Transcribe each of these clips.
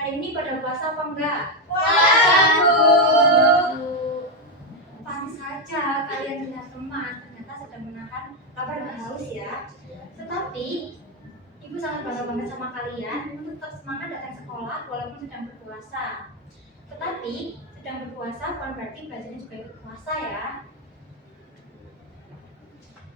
Hari ini pada puasa apa enggak? Puasa, Bu. Pantas saja kalian tidak teman, ternyata sedang menahan lapar dan haus ya. Tetapi Ibu sangat bangga banget sama kalian untuk tetap semangat datang sekolah walaupun sedang berpuasa. Tetapi sedang berpuasa bukan berarti belajarnya juga ikut puasa ya.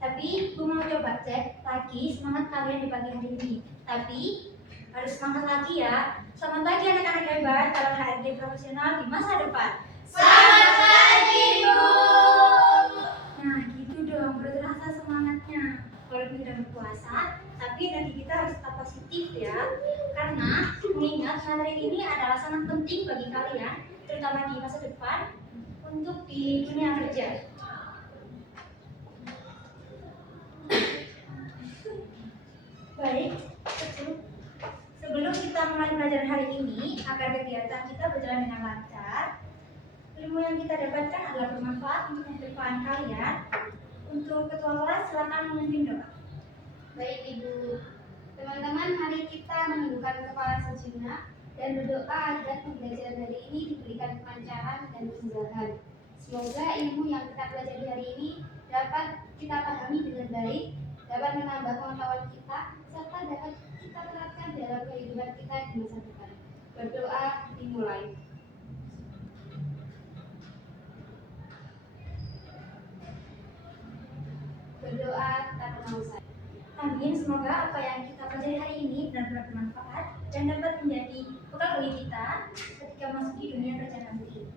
Tapi Ibu mau coba cek lagi semangat kalian di pagi hari ini. Tapi harus semangat lagi ya. Selamat pagi anak-anak hebat calon HRD profesional di masa depan. Selamat pagi, Bu. Nah gitu dong, baru terasa semangatnya. Walaupun sudah berpuasa, tapi energi kita harus tetap positif ya. Karena mengingat materi ini adalah sangat penting bagi kalian, terutama di masa depan untuk di dunia kerja. Baik, sebelum kita mulai pelajaran hari ini, agar kegiatan kita berjalan dengan lancar, ilmu yang kita dapatkan adalah bermanfaat untuk masa depan kalian. Untuk ketua kelas, silakan memimpin doa. Baik Ibu, teman-teman mari kita menundukkan kepala sejenak dan berdoa agar pembelajaran hari ini diberikan kelancaran dan kemudahan. Semoga ilmu yang kita pelajari hari ini dapat kita pahami dengan baik, dapat menambah pengetahuan kita, serta dapat kita terapkan dalam kehidupan kita di masa depan. Berdoa dimulai. Berdoa tak kenal usai. Amin, semoga apa yang kita pelajari hari ini benar-benar bermanfaat dan dapat menjadi bekal bagi kita ketika masuk di dunia kerja nanti.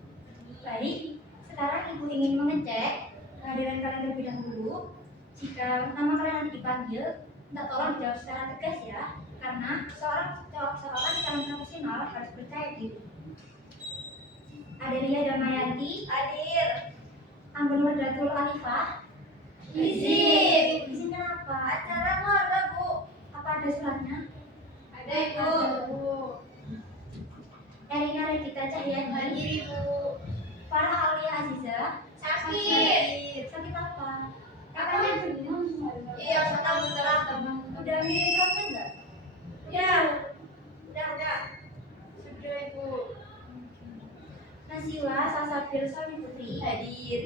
Baik, sekarang Ibu ingin mengecek kehadiran kalian terlebih dahulu. Jika pertama kalian nanti dipanggil, minta tolong dijawab secara tegas ya, karena seorang calon profesional harus percaya diri. Adelia Damayanti, Hadir. Anggun Wardatul Alifah. Izin. Izin kenapa? Acara keluarga, Bu. Apa ada suratnya? Ada, Ibu. Erina Regita Cahyadi. Hadir, Ibu. Farah Aulia Aziza. Sakit. Sakit apa? Katanya berminum. Iya, bentar. Udah ngirim suratnya enggak? Udah. Sudah Ibu. Nasiwa Sasabil Soli Putri. Hadir.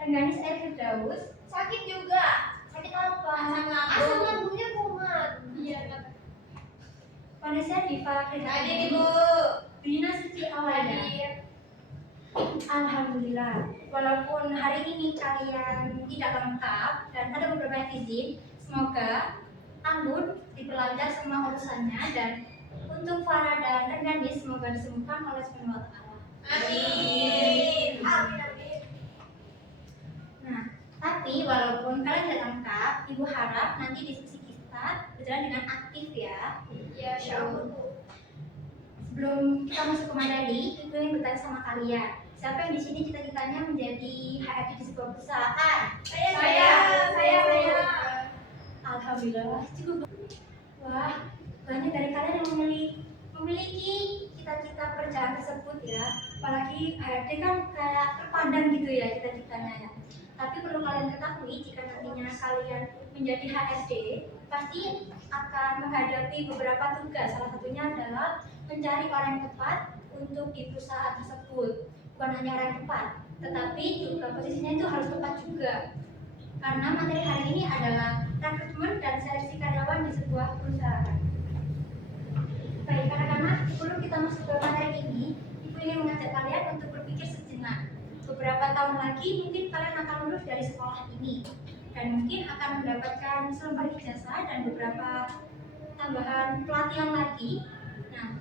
Rengganis Air Firdaus. Sakit juga. Sakit apa? Asam lambungnya kumat. Iya, Vanessa Diva Hadir, Kristina. Ibu. Rina Siti Awalya. Alhamdulillah, walaupun hari ini kalian tidak lengkap dan ada beberapa yang izin, semoga Anggun diperlancar semua urusannya dan untuk Farah dan Rengganis semoga disembuhkan oleh Subhanahu wa Ta'ala. Amin. Nah, tapi walaupun kalian tidak lengkap, Ibu harap nanti diskusi kita berjalan dengan aktif ya. Iya, Insyaallah. Sebelum kita masuk ke materi, Ibu ingin bertanya sama kalian. Siapa yang di sini cita-citanya menjadi HRD di sebuah perusahaan? Saya. Alhamdulillah, cukup. Wah, banyak dari kalian yang memiliki cita-cita pekerjaan tersebut ya. Apalagi HRD kan kayak terpandang gitu ya cita-citanya ya. Tapi perlu kalian ketahui jika nantinya kalian menjadi HRD, pasti akan menghadapi beberapa tugas. Salah satunya adalah mencari orang yang tepat untuk di perusahaan tersebut. Bukan hanya orang yang tepat, tetapi juga posisinya itu harus tepat juga. Karena materi hari ini adalah rekrutmen dan seleksi karyawan di sebuah perusahaan. Baik anak-anak, sebelum kita masuk ke materi ini, Ibu ingin mengajak kalian untuk berpikir sejenak. Beberapa tahun lagi mungkin kalian akan lulus dari sekolah ini dan mungkin akan mendapatkan selembar ijazah dan beberapa tambahan pelatihan lagi. Nah,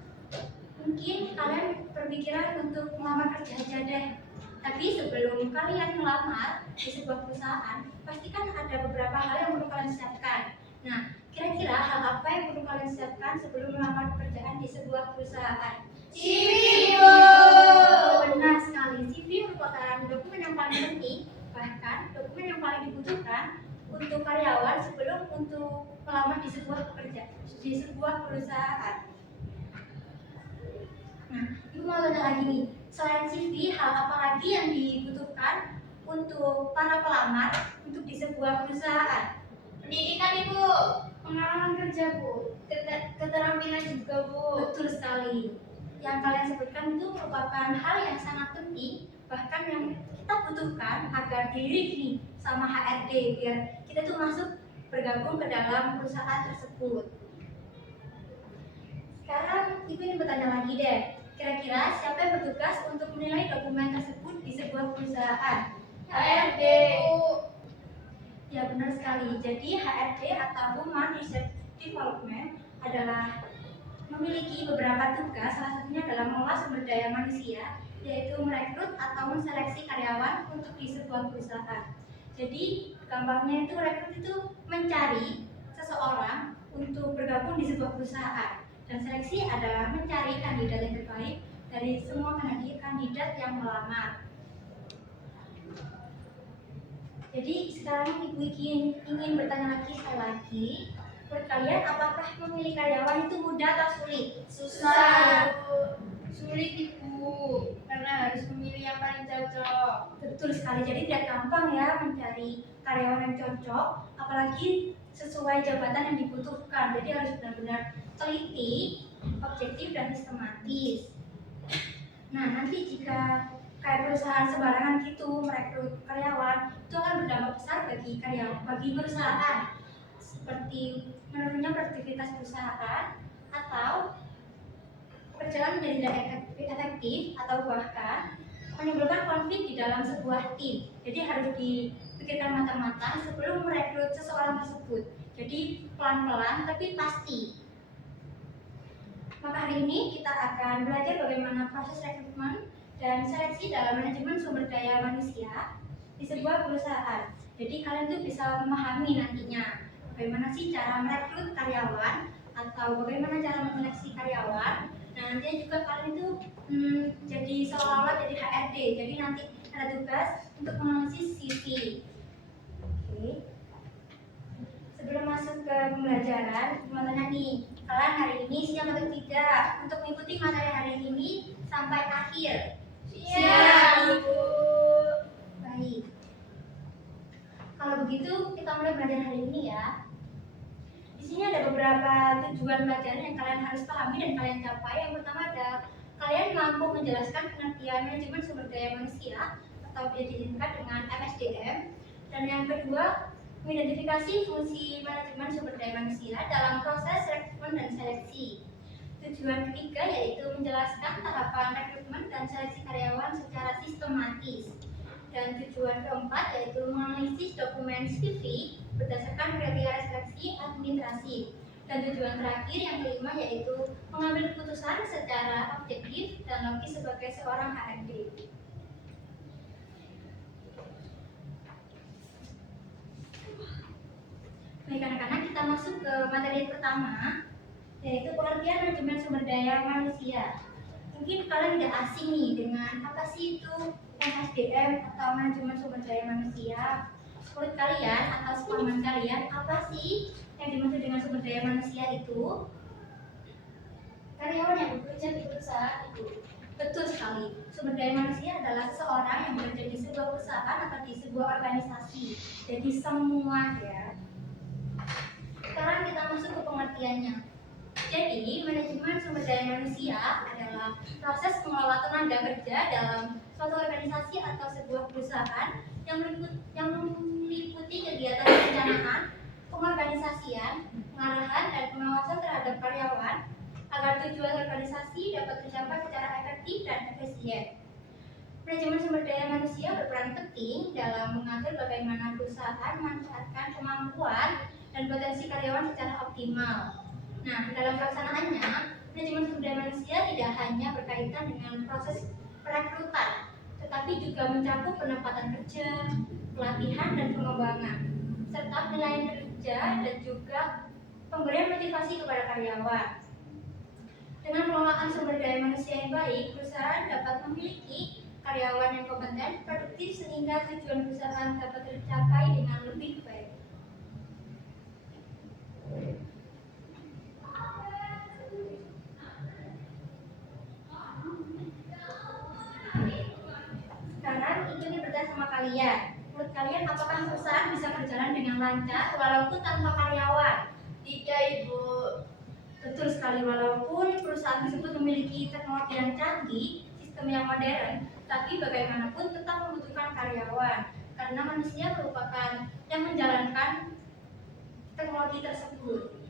mungkin kalian berpikiran untuk melamar kerja aja deh. Tapi sebelum kalian melamar di sebuah perusahaan, pastikan ada beberapa hal yang perlu kalian siapkan. Nah, kira-kira hal apa yang perlu kalian siapkan sebelum melamar pekerjaan di sebuah perusahaan? CV, Bu. Benar sekali, CV merupakan dokumen yang paling penting, bahkan dokumen yang paling dibutuhkan untuk karyawan sebelum untuk melamar di sebuah perusahaan. Nah, Ibu mau tanya lagi nih, selain CV, hal apa lagi yang dibutuhkan untuk para pelamar untuk di sebuah perusahaan? Pendidikan, Ibu. Pengalaman kerja Bu, keterampilan juga Bu. Betul sekali. yang kalian sebutkan itu merupakan hal yang sangat penting, bahkan yang kita butuhkan agar diri nih sama HRD biar kita tuh masuk bergabung ke dalam perusahaan tersebut. Sekarang Ibu ingin bertanya lagi deh, kira-kira siapa yang bertugas untuk menilai dokumen tersebut di sebuah perusahaan? HRD. Ya benar sekali. Jadi HRD atau Human Research Development adalah memiliki beberapa tugas, salah satunya adalah mengolah sumber daya manusia, yaitu merekrut atau menseleksi karyawan untuk di sebuah perusahaan. Jadi gampangnya itu rekrut itu mencari seseorang untuk bergabung di sebuah perusahaan, dan seleksi adalah mencari kandidat yang terbaik dari semua kandidat yang melamar. Jadi sekarang Ibu ingin bertanya lagi sekali lagi, menurut kalian apakah memilih karyawan itu mudah atau sulit? Susah. Sulit Ibu, karena harus memilih yang paling cocok. Betul sekali, jadi tidak gampang ya mencari karyawan yang cocok, apalagi sesuai jabatan yang dibutuhkan. Jadi harus benar-benar teliti, objektif, dan sistematis. Nah, nanti jika kayak perusahaan sembarangan gitu merekrut karyawan, itu akan berdampak besar bagi perusahaan, seperti menurunnya produktivitas perusahaan atau pekerjaan menjadi tidak efektif atau bahkan menimbulkan konflik di dalam sebuah tim. Jadi harus dipikirkan matang-matang sebelum merekrut seseorang tersebut. Jadi pelan-pelan tapi pasti. Maka hari ini kita akan belajar bagaimana proses rekrutmen dan seleksi dalam manajemen sumber daya manusia di sebuah perusahaan. Jadi kalian tuh bisa memahami nantinya bagaimana sih cara merekrut karyawan atau bagaimana cara menyeleksi karyawan. Nah, nantinya juga kalian itu jadi seolah-olah jadi HRD. Jadi nanti ada tugas untuk menganalisis CV. Oke. Sebelum masuk ke pembelajaran, mau tanya nih, kalian hari ini siap atau tidak untuk mengikuti materi hari ini sampai akhir? Siap Ibu. Baik. Kalau begitu kita mulai belajar hari ini ya. Di sini ada beberapa tujuan pelajaran yang kalian harus pahami dan kalian capai. Yang pertama adalah kalian mampu menjelaskan pengertian manajemen sumber daya manusia atau bisa disingkat dengan MSDM. Dan yang kedua, mengidentifikasi fungsi manajemen sumber daya manusia dalam proses rekrutmen dan seleksi. Tujuan ketiga yaitu menjelaskan tahapan rekrutmen dan seleksi karyawan secara sistematis. Dan tujuan keempat yaitu menganalisis dokumen CV berdasarkan kriteria seleksi administrasi. Dan tujuan terakhir yang kelima yaitu mengambil keputusan secara objektif dan logis sebagai seorang HRD. Baik anak-anak, kita masuk ke materi pertama, yaitu pengertian manajemen sumber daya manusia. Mungkin kalian tidak asing nih dengan apa sih itu MSDM atau manajemen sumber daya manusia. Menurut kalian atau sepemahaman kalian, apa sih yang dimaksud dengan sumber daya manusia itu? Karyawan yang bekerja di perusahaan itu. Betul sekali. Sumber daya manusia adalah seseorang yang bekerja di sebuah perusahaan atau di sebuah organisasi. Jadi semua ya. Sekarang kita masuk ke pengertiannya. Jadi, manajemen sumber daya manusia adalah proses mengelola tenaga kerja dalam suatu organisasi atau sebuah perusahaan yang meliputi kegiatan perencanaan, pengorganisasian, pengarahan, dan pengawasan terhadap karyawan agar tujuan organisasi dapat tercapai secara efektif dan efisien. Manajemen sumber daya manusia berperan penting dalam mengatur bagaimana perusahaan memanfaatkan kemampuan dan potensi karyawan secara optimal. Nah, dalam pelaksanaannya, manajemen sumber daya manusia tidak hanya berkaitan dengan proses perekrutan, tetapi juga mencakup penempatan kerja, pelatihan dan pengembangan, serta penilaian kerja dan juga pemberian motivasi kepada karyawan. Dengan pengelolaan sumber daya manusia yang baik, perusahaan dapat memiliki karyawan yang kompeten, produktif sehingga tujuan perusahaan dapat tercapai dengan lebih baik. Sekarang Ibu ingin bertanya sama kalian, menurut kalian apakah perusahaan bisa berjalan dengan lancar walaupun tanpa karyawan? Tidak Ibu. Betul sekali, walaupun perusahaan tersebut memiliki teknologi yang canggih, sistem yang modern, tapi bagaimanapun tetap membutuhkan karyawan karena manusia merupakan yang menjalankan teknologi tersebut.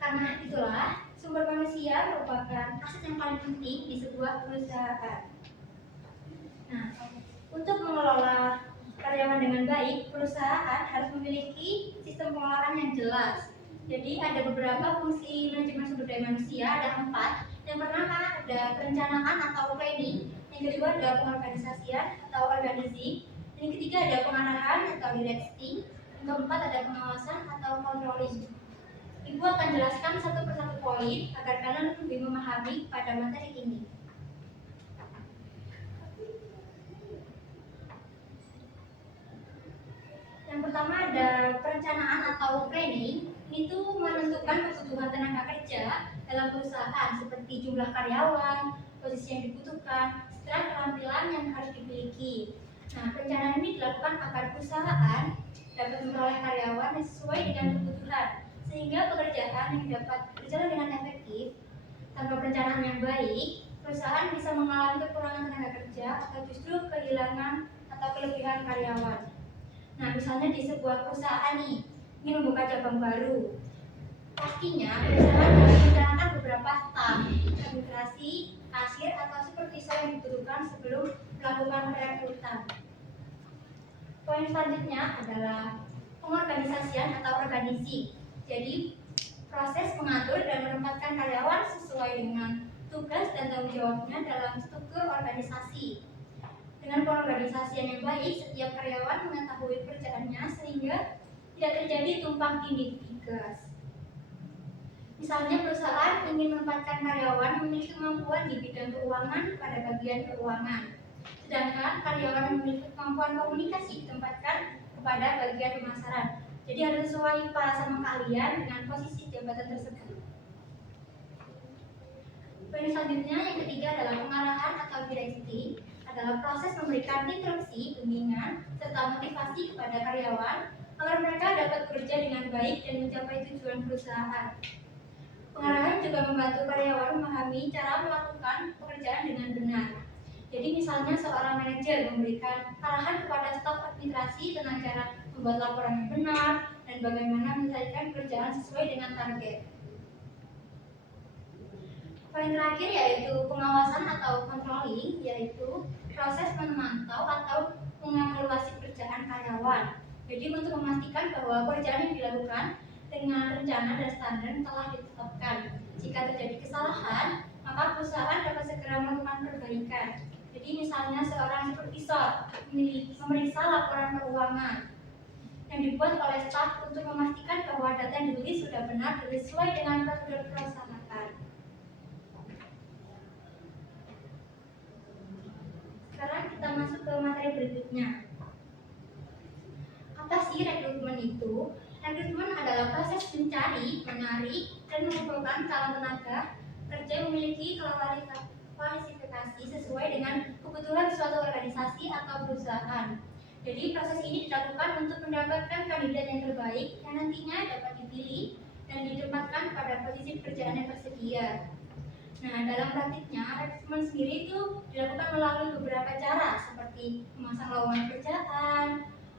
Karena itulah sumber manusia merupakan aset yang paling penting di sebuah perusahaan. Nah, untuk mengelola karyawan dengan baik, perusahaan harus memiliki sistem pengelolaan yang jelas. Jadi ada beberapa fungsi manajemen sumber daya manusia, ada 4. Yang pertama ada perencanaan atau planning, yang kedua ada pengorganisasian atau organizing, yang ketiga ada pengarahan atau directing, yang keempat ada pengawasan atau controlling. Ibu akan jelaskan satu persatu poin agar kalian lebih memahami pada materi ini. Yang pertama ada perencanaan atau planning. Ini tuh menentukan kebutuhan tenaga kerja dalam perusahaan seperti jumlah karyawan, posisi yang dibutuhkan, serta keterampilan yang harus dimiliki. Nah, perencanaan ini dilakukan agar perusahaan dapat memperoleh karyawan yang sesuai dengan kebutuhan, sehingga pekerjaan yang dapat berjalan dengan efektif. Tanpa perencanaan yang baik, perusahaan bisa mengalami kekurangan tenaga kerja atau justru kehilangan atau kelebihan karyawan. Nah, misalnya di sebuah perusahaan nih, ingin membuka cabang baru. Pastinya perusahaan harus merencanakan beberapa staf, administrasi, kasir, atau supervisor yang dibutuhkan sebelum melakukan perekrutan. Poin selanjutnya adalah pengorganisasian atau organisasi. Jadi, proses mengatur dan menempatkan karyawan sesuai dengan tugas dan tanggung jawabnya dalam struktur organisasi. Dengan pengorganisasian yang baik, setiap karyawan mengetahui pekerjaannya sehingga tidak terjadi tumpang tindih tugas. Misalnya perusahaan ingin menempatkan karyawan memiliki kemampuan di bidang keuangan pada bagian keuangan, sedangkan karyawan memiliki kemampuan komunikasi ditempatkan kepada bagian pemasaran. Jadi harus sesuai Pak sama kalian dengan posisi jabatan tersebut. Poin selanjutnya yang ketiga adalah pengarahan atau directing, adalah proses memberikan instruksi, bimbingan, serta motivasi kepada karyawan agar mereka dapat bekerja dengan baik dan mencapai tujuan perusahaan. Pengarahan juga membantu karyawan memahami cara melakukan pekerjaan dengan benar. Jadi misalnya seorang manajer memberikan arahan kepada staf administrasi tentang cara membuat laporan yang benar dan bagaimana menyelesaikan pekerjaan sesuai dengan target. Poin terakhir yaitu pengawasan atau controlling, yaitu proses memantau atau mengevaluasi pekerjaan karyawan. Jadi untuk memastikan bahwa pekerjaan yang dilakukan dengan rencana dan standar telah ditetapkan. Jika terjadi kesalahan, maka perusahaan dapat segera melakukan perbaikan. Jadi misalnya seorang supervisor memeriksa laporan keuangan yang dibuat oleh staf untuk memastikan bahwa data yang ditulis sudah benar dan sesuai dengan prosedur perusahaan. Sekarang kita masuk ke materi berikutnya. Apa sih rekrutmen itu? Rekrutmen adalah proses mencari, menarik, dan mengumpulkan calon tenaga kerja yang memiliki kualifikasi sesuai dengan kebutuhan suatu organisasi atau perusahaan. Jadi proses ini dilakukan untuk mendapatkan kandidat yang terbaik yang nantinya dapat dipilih dan ditempatkan pada posisi pekerjaan yang tersedia. Nah, dalam praktiknya, rekrutmen sendiri itu dilakukan melalui beberapa cara seperti memasang lowongan pekerjaan,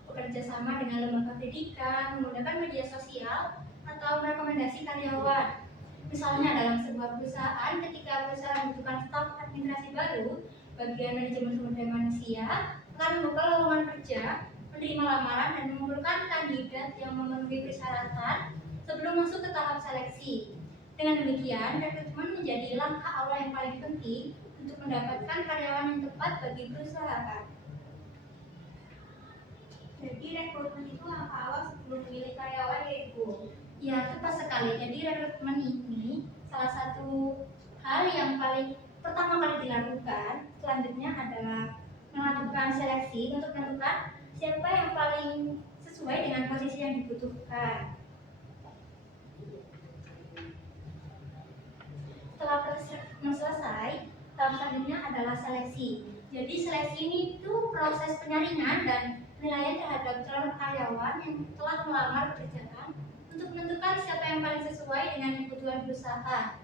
bekerja sama dengan lembaga pendidikan, menggunakan media sosial, atau merekomendasi karyawan. Misalnya dalam sebuah perusahaan, ketika perusahaan membutuhkan staf administrasi baru, bagian manajemen sumber daya manusia akan membuka lowongan kerja, menerima lamaran, dan mengumpulkan kandidat yang memenuhi persyaratan sebelum masuk ke tahap seleksi. Dengan demikian, rekrutmen menjadi langkah awal yang paling penting untuk mendapatkan karyawan yang tepat bagi perusahaan. Jadi rekrutmen itu langkah awal sebelum memilih karyawan ya Ibu? Ya, tepat sekali. Jadi rekrutmen ini salah satu hal yang paling pertama kali dilakukan. Selanjutnya adalah melakukan seleksi untuk menentukan siapa yang paling sesuai dengan posisi yang dibutuhkan. Setelah selesai, tahap selanjutnya adalah seleksi. Jadi seleksi ini itu proses penyaringan dan penilaian terhadap calon karyawan yang telah melamar pekerjaan untuk menentukan siapa yang paling sesuai dengan kebutuhan perusahaan.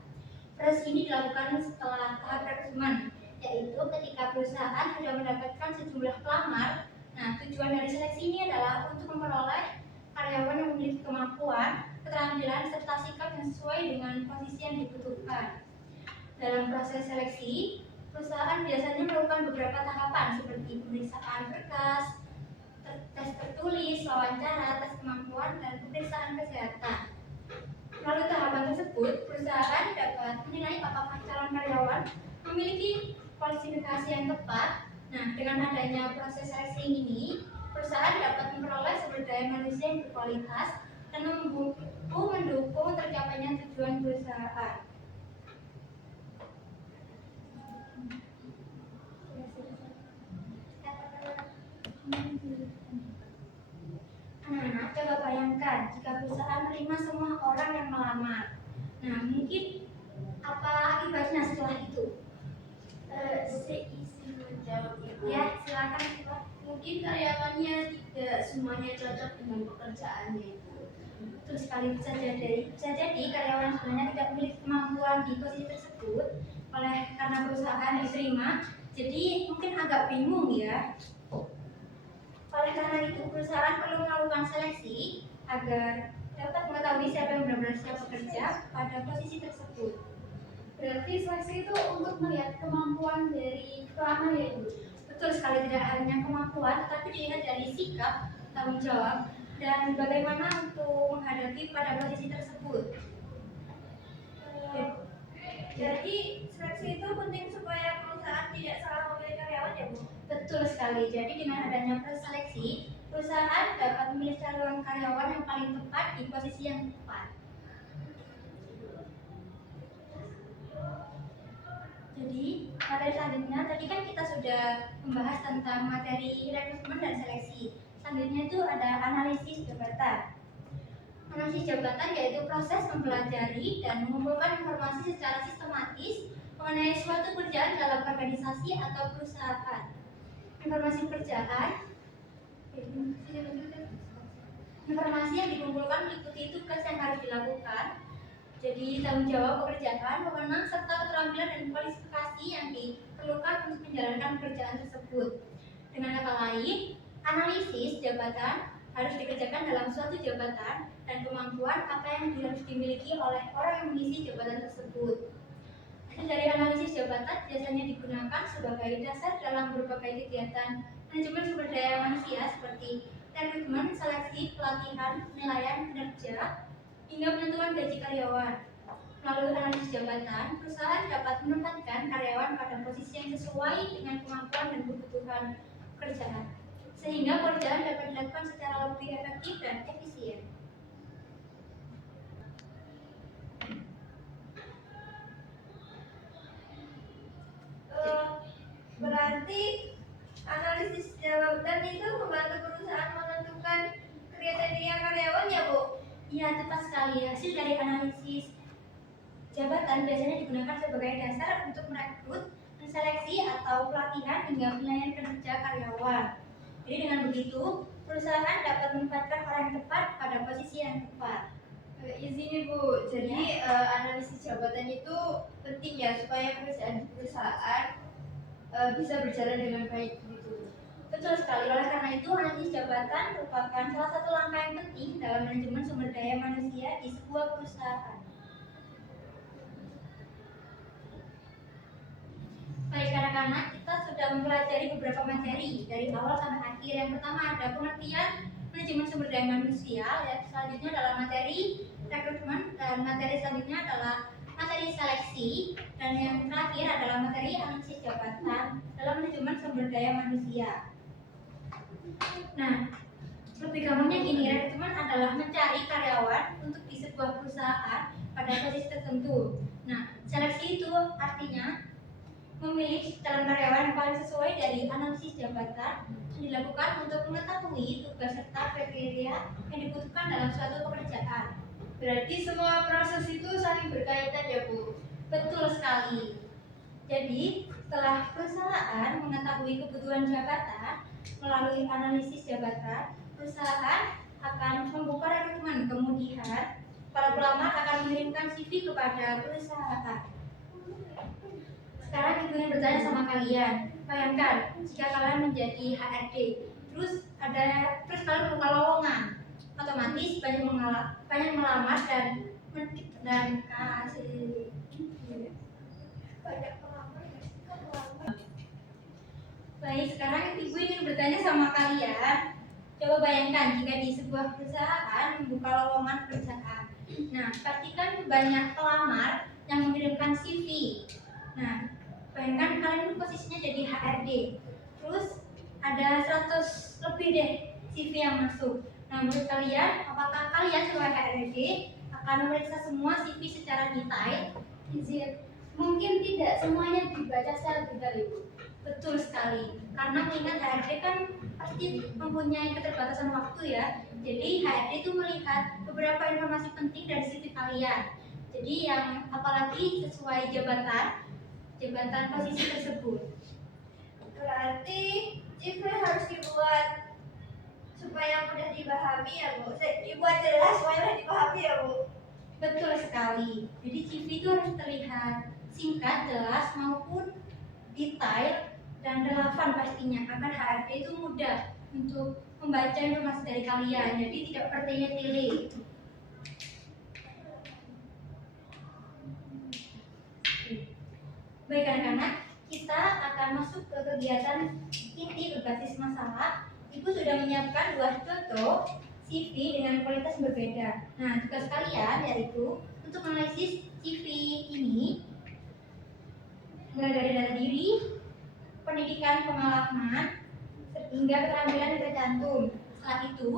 Proses ini dilakukan setelah tahap rekrutmen, yaitu ketika perusahaan sudah mendapatkan sejumlah pelamar. Nah, tujuan dari seleksi ini adalah untuk memperoleh karyawan yang memiliki kemampuan, keterampilan, serta sikap yang sesuai dengan posisi yang dibutuhkan. Dalam proses seleksi, perusahaan biasanya melakukan beberapa tahapan seperti pemeriksaan berkas, tes tertulis, wawancara, tes kemampuan, dan pemeriksaan kesehatan. Melalui tahapan tersebut, perusahaan dapat menilai apakah calon karyawan memiliki kualifikasi yang tepat. Nah, dengan adanya proses seleksi ini, perusahaan dapat memperoleh sumber daya manusia yang berkualitas dan mendukung tercapainya tujuan perusahaan. Anak-anak, coba bayangkan jika perusahaan menerima semua orang yang melamar. Nah, mungkin apa akibatnya setelah itu? Seisi menjawab Ibu. Ya, silakan Pak. Mungkin karyawannya tidak semuanya cocok dengan pekerjaannya Ibu. Betul sekali, bisa jadi karyawan sebenarnya tidak memiliki kemampuan di posisi tersebut karena perusahaan diterima, jadi mungkin agak bingung ya. Oleh karena itu, perusahaan perlu melakukan seleksi agar dapat mengetahui siapa yang benar-benar siap bekerja pada posisi tersebut. Berarti seleksi itu untuk melihat kemampuan dari pelamar ya Ibu? Betul sekali, tidak hanya kemampuan, tetapi dilihat dari sikap, tanggung jawab, dan bagaimana untuk menghadapi pada posisi tersebut. Jadi seleksi itu penting supaya perusahaan tidak salah memilih karyawan ya Bu? Betul sekali. Jadi dengan adanya proses seleksi, perusahaan dapat memilih calon karyawan yang paling tepat di posisi yang tepat. Jadi materi selanjutnya, tadi kan kita sudah membahas tentang materi rekrutmen dan seleksi. Selanjutnya itu ada analisis jabatan. Analisis jabatan yaitu proses mempelajari dan mengumpulkan informasi secara sistematis mengenai suatu pekerjaan dalam organisasi atau perusahaan. Informasi yang dikumpulkan meliputi tugas yang harus dilakukan, jadi tanggung jawab pekerjaan, wewenang, serta keterampilan dan kualifikasi yang diperlukan untuk menjalankan pekerjaan tersebut. Dengan kata lain, analisis jabatan harus dikerjakan dalam suatu jabatan dan kemampuan apa yang harus dimiliki oleh orang yang mengisi jabatan tersebut. Hasil dari analisis jabatan biasanya digunakan sebagai dasar dalam berbagai kegiatan manajemen sumber daya manusia seperti rekrutmen, seleksi, pelatihan, penilaian kinerja, hingga penentuan gaji karyawan. Melalui analisis jabatan, perusahaan dapat menempatkan karyawan pada posisi yang sesuai dengan kemampuan dan kebutuhan pekerjaan, sehingga pekerjaan dapat dilakukan secara lebih efektif dan efisien. Berarti analisis jabatan itu membantu perusahaan menentukan kriteria karyawan ya Bu? Iya, tepat sekali. Hasil dari analisis jabatan biasanya digunakan sebagai dasar untuk merekrut, menseleksi atau pelatihan hingga penilaian kinerja karyawan. Jadi dengan begitu, perusahaan dapat menempatkan orang yang tepat pada posisi yang tepat. Izin Bu, jadi analisis jabatan itu penting ya supaya perusahaan bisa berjalan dengan baik gitu. Betul sekali. Oleh karena itu, analisis jabatan merupakan salah satu langkah yang penting dalam manajemen sumber daya manusia di sebuah perusahaan. Baik anak-anak, kita sudah mempelajari beberapa materi dari awal sampai akhir. Yang pertama ada pengertian manajemen sumber daya manusia, yang selanjutnya adalah materi rekrutmen, dan materi selanjutnya adalah materi seleksi, dan yang terakhir adalah materi analisis jabatan dalam manajemen sumber daya manusia. Nah, lebih gampangnya gini, rekrutmen adalah mencari karyawan untuk di sebuah perusahaan pada posisi tertentu. Nah, seleksi itu artinya memilih calon karyawan yang paling sesuai dari analisis jabatan yang dilakukan untuk mengetahui tugas serta kriteria yang dibutuhkan dalam suatu pekerjaan. Berarti semua proses itu saling berkaitan ya Bu? Betul sekali. Jadi, setelah perusahaan mengetahui kebutuhan jabatan melalui analisis jabatan, perusahaan akan membuka rekrutmen, kemudian para pelamar akan mengirimkan CV kepada perusahaan. Sekarang ibu ingin bertanya sama kalian, bayangkan jika kalian menjadi HRD, terus kalian membuka lowongan, otomatis banyak melamar dan kasih banyak pelamar. Baik, sekarang ibu ingin bertanya sama kalian, coba bayangkan jika di sebuah perusahaan membuka lowongan pekerjaan. Nah, pastikan banyak pelamar yang mengirimkan CV. Nah, bayangkan kalian itu posisinya jadi HRD, terus ada 100 lebih deh CV yang masuk. Nah, menurut kalian, apakah kalian sebagai HRD akan memeriksa semua CV secara detail? Izin, mungkin tidak semuanya dibaca secara detail Ibu. Betul sekali, karena mengingat HRD kan pasti mempunyai keterbatasan waktu ya. Jadi HRD itu melihat beberapa informasi penting dari CV kalian. Jadi yang apalagi sesuai jabatan posisi tersebut. Berarti CV harus dibuat supaya mudah dipahami ya Bu. Dibuat jelas supaya mudah dipahami ya Bu. Betul sekali. Jadi CV itu harus terlihat singkat, jelas maupun detail dan relevan pastinya agar HRD itu mudah untuk membaca informasi dari kalian. Jadi tidak bertele-tele. Baik anak-anak, kita akan masuk ke kegiatan inti berbasis masalah. Ibu sudah menyiapkan 2 contoh CV dengan kualitas berbeda. Nah, tugas kalian yaitu untuk menganalisis CV ini mulai dari data diri, pendidikan, pengalaman, hingga keterampilan yang tercantum. Setelah itu,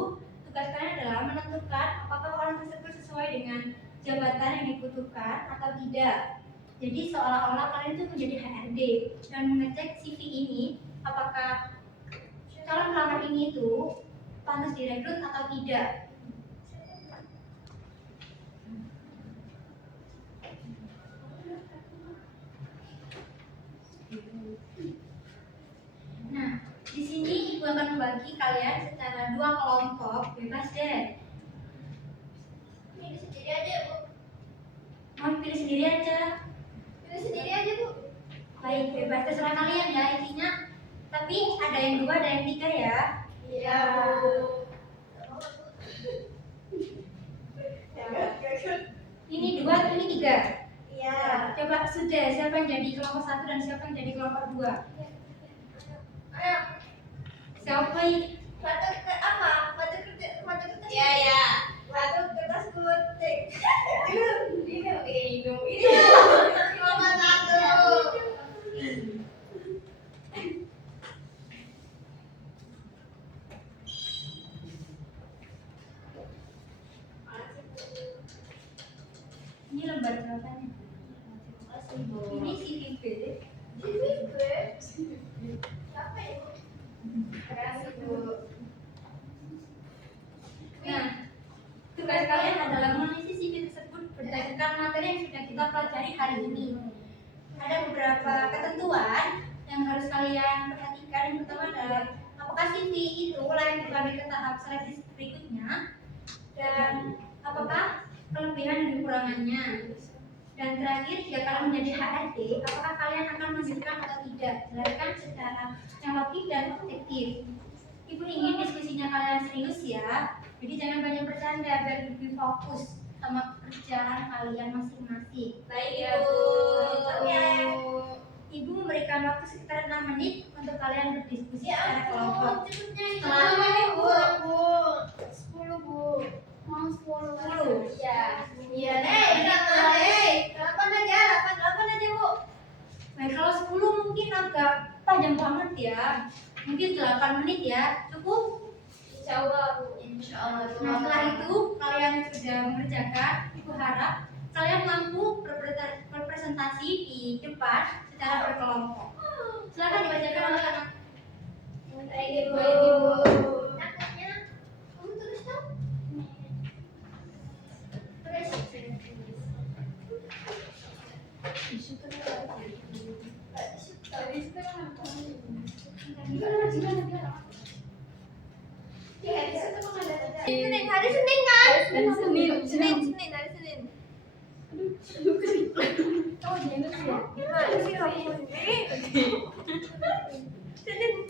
tugas kalian adalah menentukan apakah orang tersebut sesuai dengan jabatan yang dibutuhkan atau tidak. Jadi seolah-olah kalian itu menjadi HRD dan mengecek CV ini apakah calon pelamar ini itu pantas direkrut atau tidak. Nah, di sini ibu akan membagi kalian secara 2 kelompok bebas deh. Pilih sendiri aja Bu. Mau pilih sendiri aja. Pilih sendiri aja Bu. Baik, bebas terserah kalian ya intinya. Tapi ada yang 2, ada yang 3 ya. Iya Bu. Ini 2, ini 3. Iya. Coba sudah siapa yang jadi kelompok 1 dan siapa yang jadi kelompok 2. Ayo. Siapa yang Batu apa? Batu kertas. Iya ya. Batu kertas gunting. Ini. Kelompok 1. ini lembar berapanya? Ini CVP. Apa ya Bu? Terima kasih Bu. Nah, tugas kalian adalah mengisi CV tersebut berdasarkan materi yang sudah kita pelajari hari ini. Ada beberapa ketentuan yang harus kalian perhatikan. Yang pertama adalah apakah CV itu layak dipanggil ke tahap seleksi berikutnya dan apakah kelebihan dan kekurangannya. Dan terakhir, jika kalian menjadi HRD, apakah kalian akan melanjutkan atau tidak? Jelaskan secara yang logik dan objektif. Ibu ingin diskusinya kalian serius ya, jadi jangan banyak bercanda biar lebih fokus sama kerjaan kalian masing-masing. Baik ya Bu. Oke. Ibu memberikan waktu sekitar 6 menit untuk kalian berdiskusi secara kelompok. Cepetnya ini. Setelah Bu. 10 Bu. Mau 10 10. ya. Iya deh. 8 aja Bu. Baik, kalau 10 mungkin agak panjang banget ya. Mungkin 8 menit ya, cukup? Insya Allah Bu. Insya Allah. Nah, setelah itu kalian sudah mengerjakan, Ibu harap kalian mampu berpresentasi di depan secara berkelompok. Silakan dibacakan oleh anak. Baik Bu. Takutnya kamu tulis dong. Iya, di situ ada Dari Senin dari Senin. Oh, jadi ya. Gimana sih kamu ini? Senin.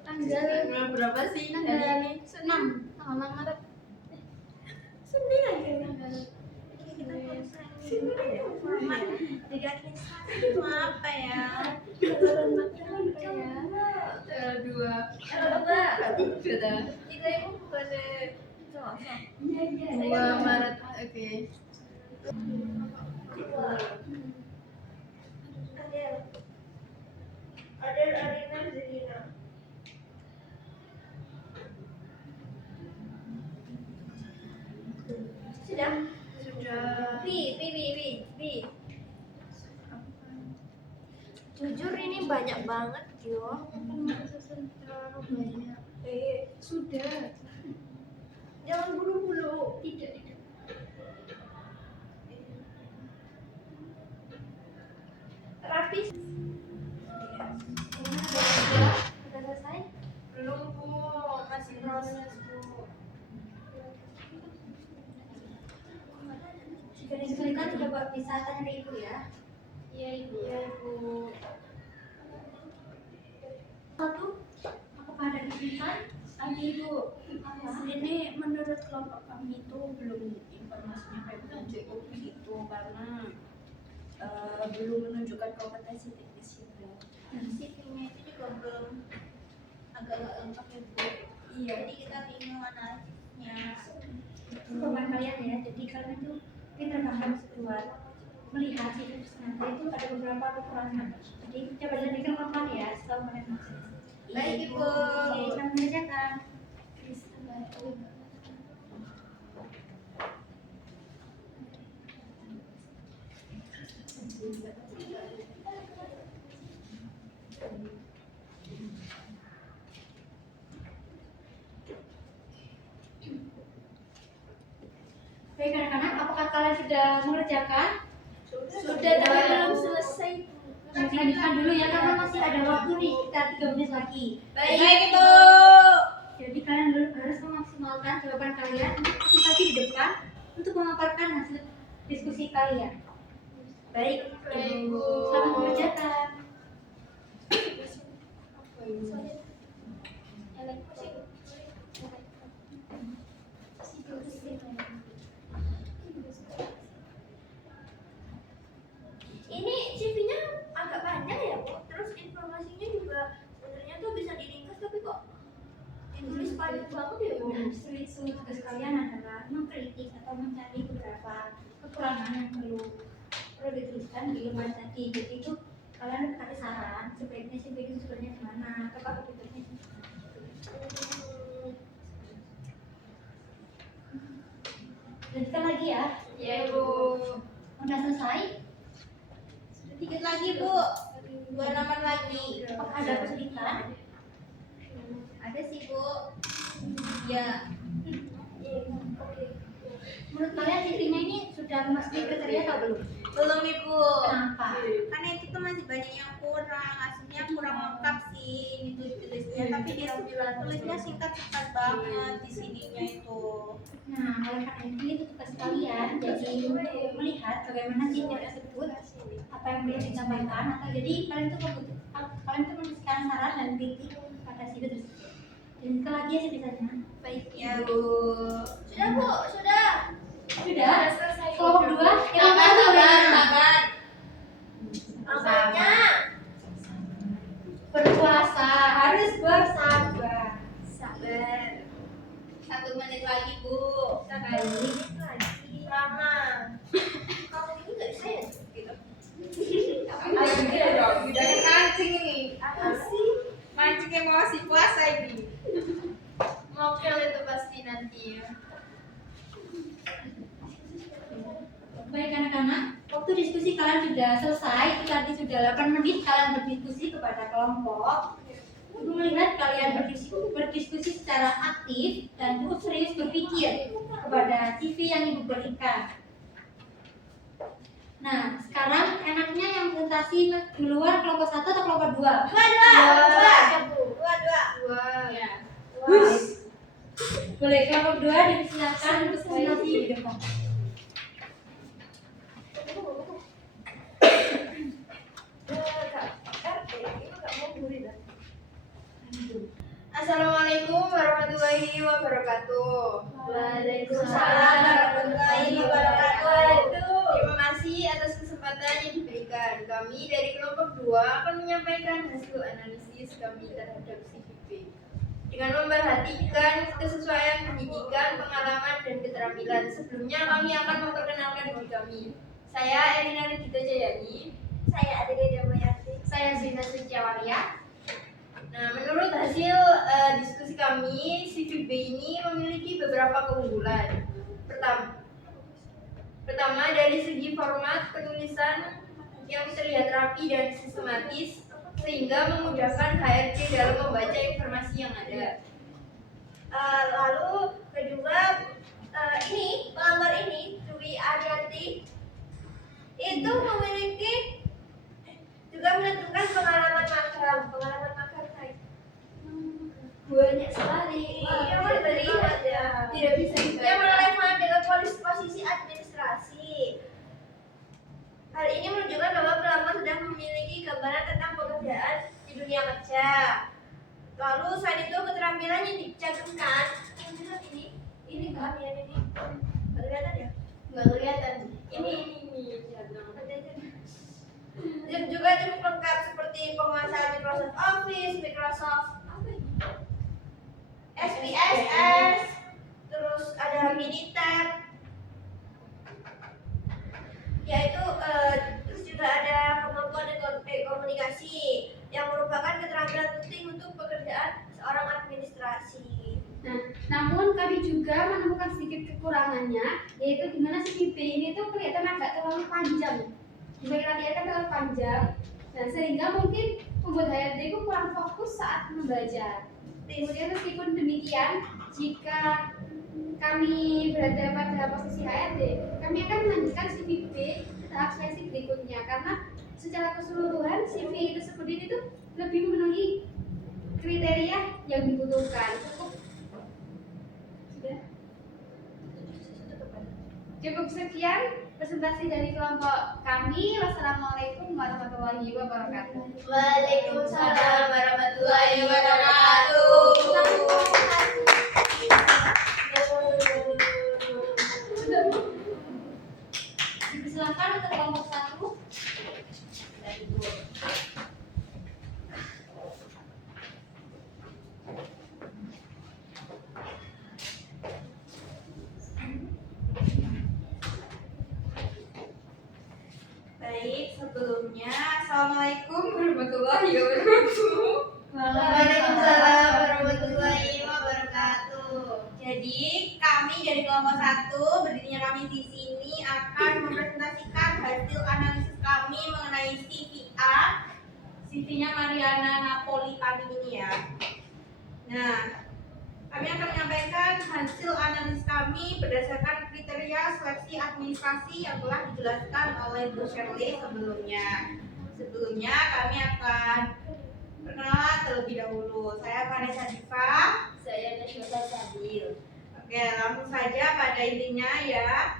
Tanggal berapa sih hari ini? 6 tanggal 6 Maret. Senin aja. Kita itu apa ya? Tanggal 2. Berarti sudah. 3 itu bukannya Selasa. 2 Maret. Oke. Adel Arina Zelina. Sudah. Bi. Jujur ini banyak banget yo. Banyak. Sudah. Jangan buru-buru. Tidak. Rapi. Sudah selesai? Belum Bu, masih proses Bu. Jika kesulitan coba bisa tanya ke ibu ya. Iya, Ibu. Iya Bu. Satu, apakah ada kesulitan? Tadi Ibu, ini menurut kelompok kami itu belum informasinya kayak belum cukup begitu karena belum menunjukkan kompetensi teknis juga. Dan CV-nya itu juga belum agak-agak lengkap ya Bu. Iya. Jadi kita bingung analisisnya. Pemain kalian ya, jadi kalian itu pintar banget buat melihat itu nanti itu ada beberapa kekurangan. Jadi coba jadikan pelan ya setelah kalian masuk. Baik Ibu. Oke, selamat mengerjakan. Baik anak-anak, apakah kalian sudah mengerjakan? Sudah tapi belum selesai. Nanti lanjutkan dulu ya karena masih ada waktu nih, kita 3 menit lagi. Baik Ibu. Jadi kalian harus memaksimalkan jawaban kalian untuk presentasi di depan untuk memaparkan hasil diskusi kalian. Baik, Ibu. selamat mengerjakan. Ini CV-nya agak panjang ya Bu. Terus informasinya juga sebenarnya tuh bisa diringkas tapi kok ditulis panjang banget ya Bu. Nah, sulit tugas kalian adalah mengkritik atau mencari beberapa kekurangan yang perlu dituliskan di lembar tadi. Jadi itu kalian kasih saran sebaiknya CV itu sebenarnya gimana atau apa bentuknya. Lanjutkan lagi ya. Iya Bu. Udah selesai? Sedikit lagi Bu. 2 nomor lagi. Apakah ada kesulitan? Ada sih Bu. Ya. Menurut kalian CV-nya ini sudah memasuki kriteria atau belum? Belum Ibu. Kenapa? Karena itu tuh masih banyak yang kurang. Aslinya kurang lengkap sih itu tulisnya. Tapi dia tulisnya singkat-singkat banget di sininya itu. Nah, oleh karena itu tugas kalian jadi untuk melihat bagaimana sih CV tersebut, apa yang boleh disampaikan atau jadi kalian tuh menuliskan saran dan kritik pada CV tersebut. Dan sekali lagi ya sebisanya. Baik ya Bu. Sudah Bu, sudah. Sudah? Kelompok 2 yang Sabar, mana sabar, tuh? sabar. Sabarnya. Berpuasa, harus bersabar. Sabar. 1 menit lagi Bu. Baik. Lama. Kamu ini nggak bisa ya? Gitu. Jangan mancing ini. Apa sih? Mancing emosi puasa ini. Mokel itu pasti nanti ya. Baik anak-anak, waktu diskusi kalian sudah selesai. Itu tadi sudah 8 menit kalian berdiskusi kepada kelompok. Ibu melihat kalian berdiskusi secara aktif dan cukup serius berpikir kepada CV yang Ibu berikan. Nah, sekarang enaknya yang presentasi duluan kelompok 1 atau kelompok 2? Dua. Ya. Hus. Boleh kelompok 2 dipersilakan untuk presentasi di depan. Assalamualaikum warahmatullahi wabarakatuh. Waalaikumsalam warahmatullahi wabarakatuh. Terima kasih atas kesempatan yang diberikan. Kami dari kelompok 2 akan menyampaikan hasil analisis kami terhadap CVP. Dengan memperhatikan kesesuaian pendidikan, pengalaman, dan keterampilan. Sebelumnya kami akan memperkenalkan diri kami. Saya Elina Regita Jayani. Saya Adelia Damayati. Saya Zina Suciawaria. Nah, menurut hasil diskusi kami, CVB ini memiliki beberapa keunggulan. Pertama, dari segi format penulisan yang terlihat rapi dan sistematis, sehingga memudahkan HRD dalam membaca informasi yang ada. Lalu kedua, ini pelamar ini Dwi Arianti itu memiliki juga menentukan pengalaman magang baik. Banyak sekali. Yang terlihat ya. Tidak bisa Yang relevan dengan posisi administrasi. Hal ini menunjukkan bahwa pelamar sudah memiliki gambaran tentang pekerjaan di dunia kerja. Lalu selain itu keterampilan yang dicantumkan ini kan ya ini kelihatan ya? nggak kelihatan. Ini. Dan juga cukup lengkap seperti penguasaan Microsoft Office, Microsoft apa ini? SPSS, terus ada Minitab, yaitu terus juga ada kemampuan komunikasi yang merupakan keterampilan penting untuk pekerjaan seorang administrasi. Nah, namun kami juga menemukan sedikit kekurangannya, yaitu di mana CVP ini tuh kelihatan agak terlalu panjang. Jika kita lihat kan terlalu panjang, nah sehingga mungkin membuat HRD itu kurang fokus saat membaca. Kemudian meskipun demikian, jika kami berada pada posisi HRD, kami akan melanjutkan CVP ke tahap seleksi berikutnya karena secara keseluruhan CV tersebut ini tuh lebih memenuhi kriteria yang dibutuhkan. Cukup sekian presentasi dari kelompok kami. Wassalamualaikum warahmatullahi wabarakatuh. Waalaikumsalam warahmatullahi wabarakatuh. Dipersilakan untuk kelompok 1. Baik, sebelumnya Assalamualaikum warahmatullahi wabarakatuh. Waalaikumsalam warahmatullahi wabarakatuh. Jadi kami dari kelompok 1 berdirinya kami di sini akan mempresentasikan hasil analisis kami mengenai CV-A. CV-nya Mariana Napolitani ini ya. Nah, kami akan menyampaikan hasil analisis kami berdasarkan kriteria seleksi administrasi yang telah dijelaskan oleh Bu Shirley sebelumnya. Sebelumnya kami akan perkenalan terlebih dahulu. Saya Vanessa Diva. Saya Nashwa Sadil. Oke, langsung saja pada intinya ya.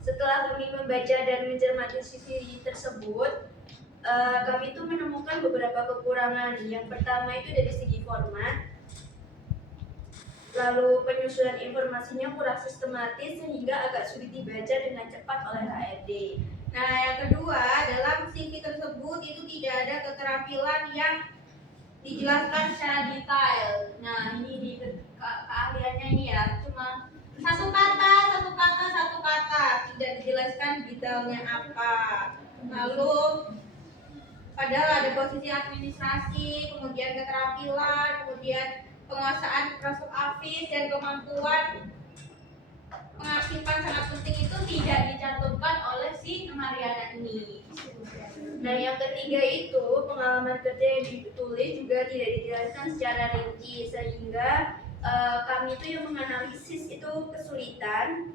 Setelah kami membaca dan mencermati CV tersebut, kami itu menemukan beberapa kekurangan. Yang pertama itu dari segi format, lalu penyusunan informasinya kurang sistematis sehingga agak sulit dibaca dengan cepat oleh HRD. Nah, yang kedua, dalam CV tersebut itu tidak ada keterampilan yang dijelaskan secara detail. Nah, ini di keahliannya ini ya, cuma satu kata, tidak dijelaskan detailnya apa. Lalu padahal ada posisi administrasi, kemudian keterampilan, kemudian penguasaan Microsoft Office dan kemampuan pengaktifan sangat penting itu tidak dicantumkan oleh si Mariana ini. Dan yang ketiga itu pengalaman kerja yang ditulis juga tidak dijelaskan secara rinci sehingga kami itu yang menganalisis itu kesulitan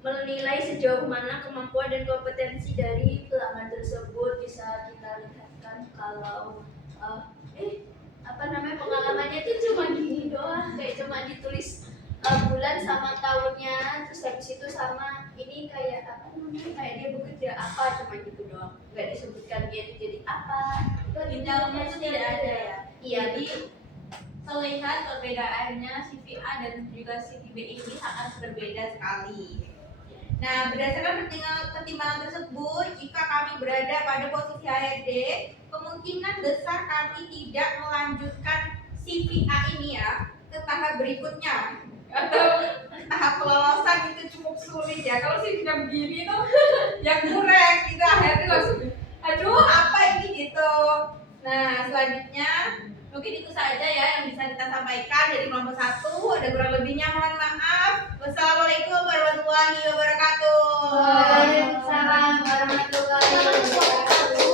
menilai sejauh mana kemampuan dan kompetensi dari pelamar tersebut. Bisa kita lihatkan kalau apa namanya pengalamannya tuh cuma gini doang, kayak cuma ditulis bulan sama tahunnya, terus habis itu sama ini kayak apa namanya, kayak dia bekerja apa, cuma gitu doang, nggak disebutkan dia itu jadi apa. Di dalamnya itu tidak ada ya. Iya, Jadi terlihat perbedaannya CV A dan juga CV B ini sangat berbeda sekali. Nah, berdasarkan pertimbangan tersebut, jika kami berada pada posisi HRD, kemungkinan besar kami tidak melanjutkan CV A ini ya ke tahap berikutnya atau tahap kelolosan itu cukup sulit ya. Kalau CV yang begini tuh yang kurang gitu, HRD langsung aduh apa ini gitu. Nah, selanjutnya mungkin itu saja ya yang bisa kita sampaikan dari kelompok 1. Ada kurang lebihnya mohon maaf. Wassalamualaikum warahmatullahi wabarakatuh. Waalaikumsalam warahmatullahi wabarakatuh.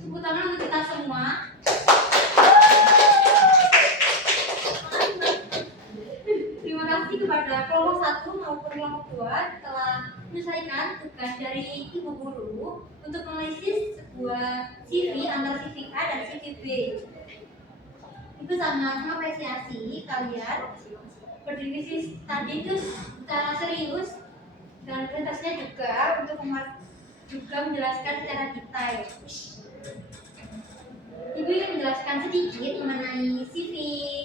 Tepuk tangan untuk kita semua. Terima kasih kepada kelompok 1 maupun kelompok 2 telah menyelesaikan tugas dari ibu guru untuk menganalisis sebuah CV antara CV A dan CV B. Ibu sangat mengapresiasi kalian berdiskusi tadi itu secara serius dan presentasinya juga untuk juga menjelaskan secara detail. Ibu ingin menjelaskan sedikit mengenai CV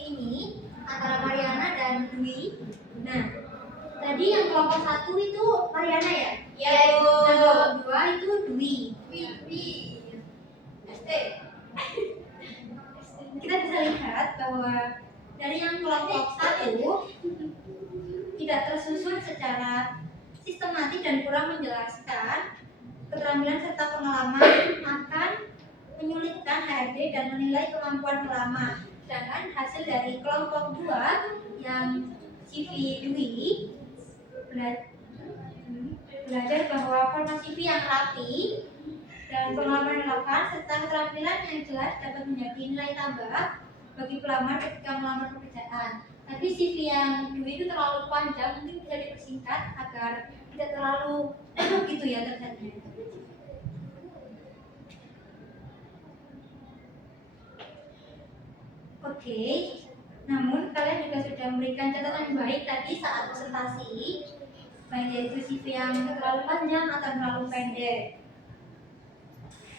ini antara Mariana dan Dwi. Nah, tadi yang kelompok 1 itu Mariana ya? Iya, Dan Ibu. kelompok 2 itu Dwi. Kita bisa lihat bahwa dari yang kelompok 1 tidak tersusun secara sistematis dan kurang menjelaskan keterampilan serta pengalaman akan menyulitkan HRD dan menilai kemampuan pelamar. Sedangkan hasil dari kelompok 2 yang CV Dwi belajar bahwa format CV yang rapi dan pengalaman relevan serta keterampilan yang jelas dapat menjadi nilai tambah bagi pelamar ketika melamar pekerjaan. Tapi CV yang Dwi itu terlalu panjang, mungkin bisa dipersingkat agar tidak terlalu gitu ya terjadinya. Oke, namun kalian juga sudah memberikan catatan yang baik tadi saat presentasi, baik dari CV yang terlalu panjang atau terlalu pendek.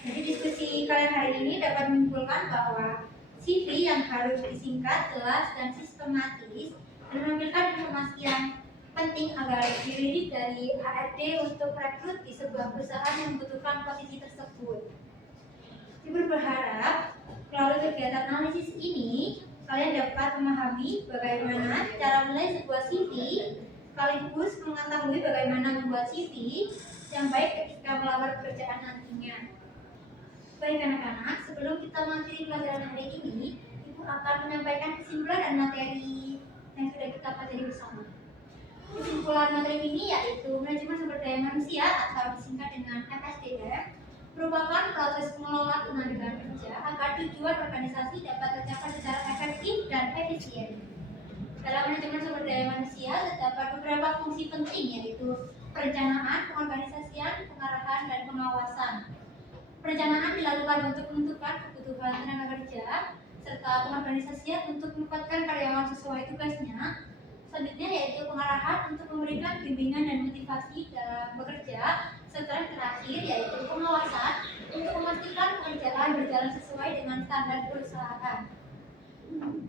Jadi diskusi kalian hari ini dapat menyimpulkan bahwa CV yang harus disingkat, jelas, dan sistematis dan menampilkan informasi yang penting agar dirilis dari HRD untuk rekrut di sebuah perusahaan yang membutuhkan posisi tersebut. Ibu berharap melalui kegiatan analisis ini kalian dapat memahami bagaimana cara menilai sebuah CV, sekaligus mengetahui bagaimana membuat CV yang baik ketika melamar pekerjaan nantinya. Baik anak-anak, sebelum kita mengakhiri pelajaran hari ini, Ibu akan menyampaikan kesimpulan dan materi yang sudah kita pelajari bersama. Kesimpulan materi ini yaitu manajemen sumber daya manusia atau disingkat dengan MSDM merupakan proses pengelolaan tenaga kerja agar tujuan organisasi dapat tercapai secara efektif dan efisien. Dalam manajemen sumber daya manusia terdapat beberapa fungsi penting yaitu perencanaan, pengorganisasian, pengarahan, dan pengawasan. Perencanaan dilakukan untuk menentukan kebutuhan tenaga kerja serta pengorganisasian untuk menempatkan karyawan sesuai tugasnya. Selanjutnya yaitu pengarahan untuk memberikan bimbingan dan motivasi dalam bekerja, serta yang terakhir yaitu pengawasan untuk memastikan pekerjaan berjalan sesuai dengan standar perusahaan.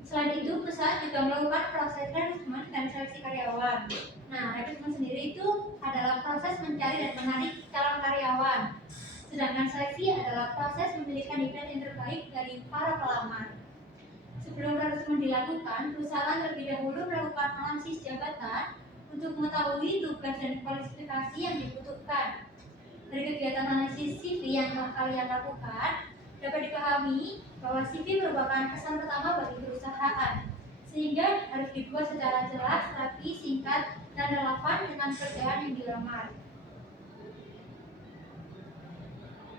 Selain itu, perusahaan juga melakukan proses rekrutmen dan seleksi karyawan. Nah, rekrutmen sendiri itu adalah proses mencari dan menarik calon karyawan. Sedangkan seleksi adalah proses memilih kandidat yang terbaik dari para pelamar. Sebelum rekrutmen dilakukan, perusahaan terlebih dahulu melakukan analisis jabatan untuk mengetahui tugas dan kualifikasi yang dibutuhkan. Dari kegiatan analisis CV yang telah kalian lakukan, dapat dipahami bahwa CV merupakan kesan pertama bagi perusahaan, sehingga harus dibuat secara jelas, rapi, singkat, dan relevan dengan pekerjaan yang dilamar.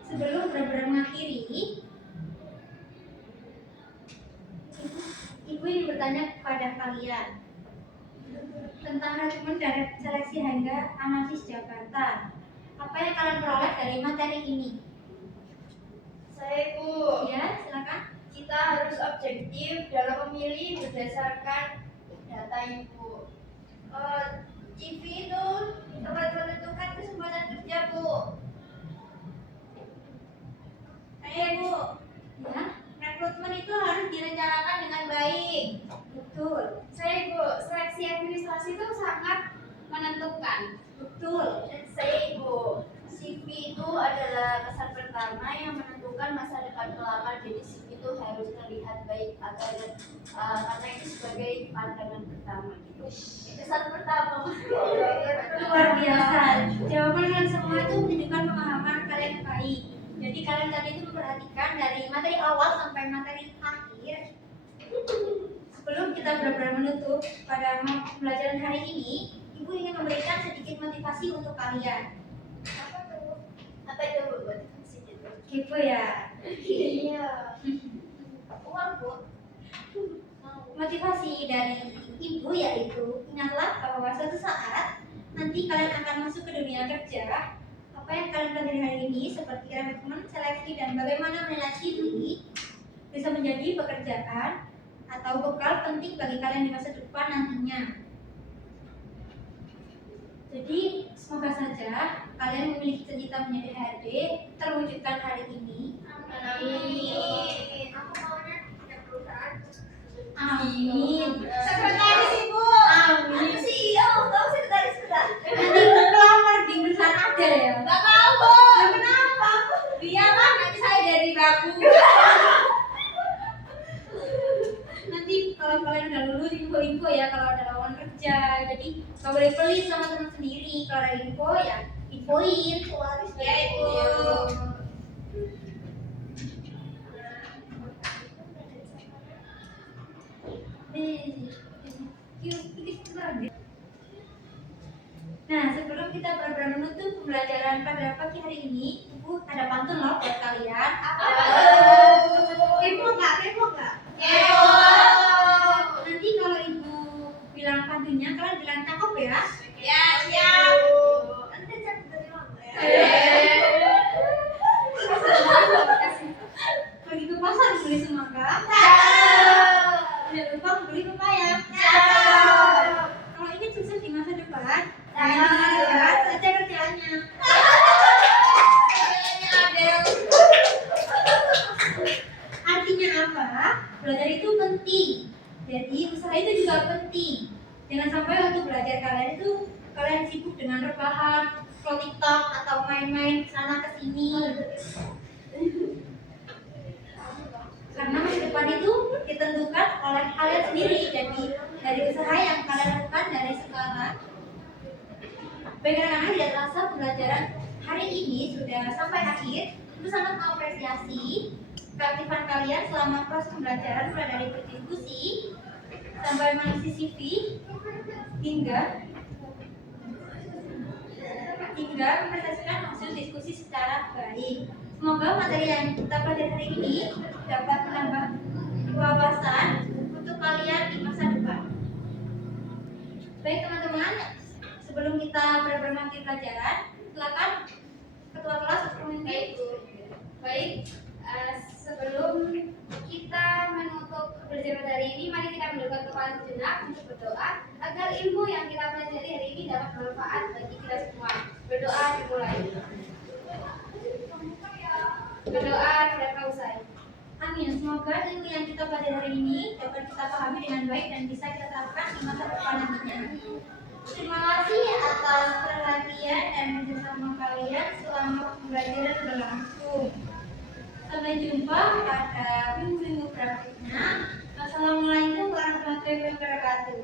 Sebelum benar-benar mengakhiri, Ibu ingin bertanya kepada kalian tentang rekrutmen dan seleksi hingga analisis jabatan. Apa yang kalian peroleh dari materi ini? Saya Ibu, Ya, silakan. kita harus objektif dalam memilih berdasarkan data Ibu. CV itu tempat menentukan kesempatan kerja, Bu. Bu, Ya, rekrutmen itu harus direncanakan dengan baik. betul. Saya Ibu, seleksi administrasi itu sangat menentukan. Betul. Dan saya Ibu, CV itu adalah kesan pertama yang menentukan masa depan pelamar. Jadi CV itu harus terlihat baik agar karena itu sebagai pandangan pertama gitu. Kesan pertama. Luar biasa. Jawaban kalian semua itu menunjukkan pemahaman kalian yang baik. Jadi kalian tadi itu memperhatikan dari materi awal sampai materi akhir. Sebelum kita benar-benar menutup pada pembelajaran hari ini, Ibu ingin memberikan sedikit motivasi untuk kalian. Apa itu Bu? Motivasi gitu. Gitu ya. Iya. Uang Bu. Motivasi dari Ibu yaitu ingatlah bahwa suatu saat nanti kalian akan masuk ke dunia kerja. Apa yang kalian pelajari hari ini seperti rekrutmen, seleksi, dan bagaimana menilai CV bisa menjadi pekerjaan atau bekal penting bagi kalian di masa depan nantinya. Jadi semoga saja kalian memiliki cita-cita menjadi HRD terwujudkan hari ini. Amin. Aku maunya punya perusahaan. Amin. Sekretaris, Ibu. Amin. CEO, kamu sekretaris sudah. Nanti kelamar di perusahaan ada ya. Gak mau, Bu. Kenapa? Dia mah nanti saya dari baku. Nanti kalau kalian udah lulus info-info ya kalau ada lowongan kerja. Jadi nggak boleh pelit sama teman sendiri. Kalau ada info ya infoin. Harus Ya, Ibu. Nah, sebelum kita benar-benar menutup pembelajaran pada pagi hari ini, Ibu ada pantun loh buat kalian. Kepo nggak? Kepo nggak? Nanti kalau Ibu bilang pantunnya, kalian bilang cakep ya. Ya, siap. Anda cakap dari mana? Pergi ke pasar beli semangka. Jangan lupa beli pepaya. Kalau ingin sukses di masa depan, saja kerjaannya. Artinya apa? Belajar itu penting. Jadi usaha itu juga penting. Jangan sampai waktu belajar kalian itu kalian sibuk dengan rebahan, scroll TikTok atau main-main sana ke sini. Karena masa depan itu ditentukan oleh kalian sendiri. Jadi dari usaha yang kalian lakukan dari sekarang. Baik anak-anak, tidak terasa pembelajaran hari ini sudah sampai akhir. Itu sangat mengapresiasi keaktifan kalian selama proses pembelajaran mulai dari berdiskusi sampai mengisi CV hingga mempresentasikan hasil diskusi secara baik. Semoga materi yang kita pelajari hari ini dapat menambah wawasan untuk kalian di masa depan. Baik teman-teman, sebelum kita benar-benar mengakhiri pelajaran, silakan ketua kelas untuk memimpin. Baik, sebelum kita menutup pembelajaran hari ini, mari kita mendukung kepala sejenak untuk berdoa agar ilmu yang kita pelajari hari ini dapat bermanfaat bagi kita semua. Berdoa dimulai. Berdoa tidak usai. Amin. Semoga ilmu yang kita pelajari hari ini dapat kita pahami dengan baik dan bisa kita terapkan di masa depan nantinya. Terima kasih atas perhatian dan kerjasama kalian selama pembelajaran berlangsung. Sampai jumpa pada minggu berikutnya. Wassalamualaikum warahmatullahi wabarakatuh.